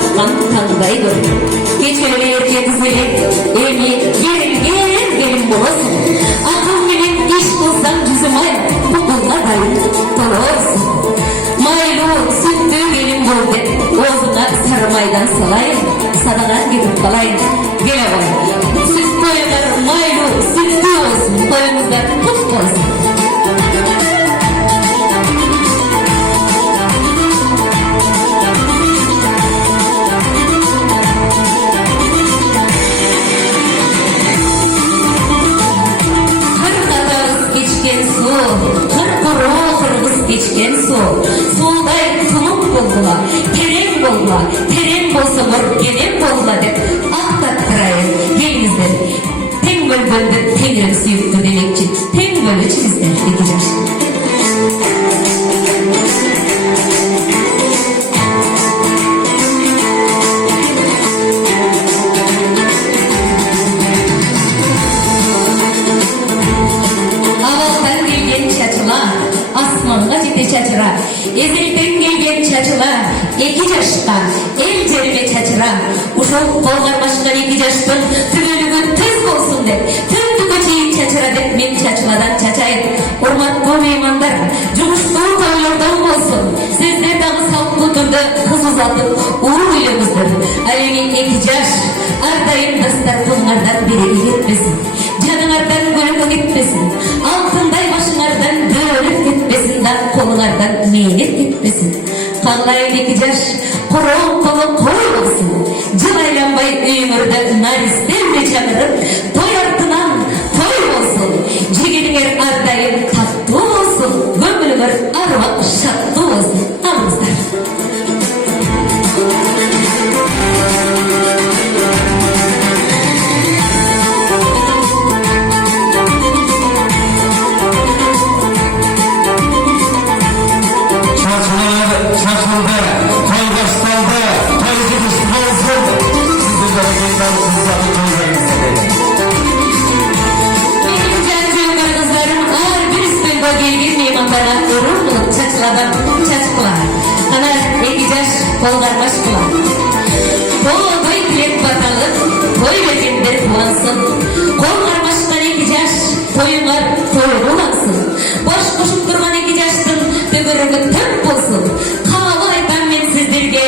atkan tangdaydır. Geçerli erkekizleri evi gelin bolasın. Akıl benim iş kılsan yüzüme bu kılına dayı doğrusun. Maylu sütlü gelin bol de oğzuna sarmaydan salayın. Sadadan gidip kalayın. Gele bak. Siz koyunlar maylu sütlü olsun. Koyunuzlar kut olsun. Geçken su, suday tulum boldular, terin bolsa mörgenem boldular dep aktattırayın, gelingizler. Teң bölböldü, tengrim suyuptu demekçi, teң bölüçünüzler dekiler. Avaldan gelgen çaçılar, asmanға жете чачыра, эзелден келген чачыла, 2 жашта эл жериме чачыра, ушул колгармашкан 2 жаштын түгөлүгү тез болсун деп, түндүккө чейин чачыра деп мен чачыладан чачайын. Урматтуу меймандар, жумуштуу тойлордон болсун, сиздер дагы салттуу түрдө кыз узатып, уу үйлөнүңүздөр. Ал эми 2 жаш ардайым дастарканыңардан береги кетпесин, жаныңардан көлөкө кетпесин, алтындай башыңардан бөлүп кетпесин, қолыңардан мейнет кетпесін. Қаңлайын 2 жаш құрон қолы қой болсын, жыл айланбай үйіңірді наристерді жаңырып, той артынан той болсын, жегеніңер ардайым татты болсын, өміріңір аруақ шатты болсын. Амыңыздар. Ana 2 жаш қолгармаш кыла. Той тілек баталып, той бергендер туансın. Қолгармашкан 2 жаш тойыңар тойлансın. Бош кошуп турган 2 жаштын төгөрөгү төп болсун. Каалы айтам мен сиздерге.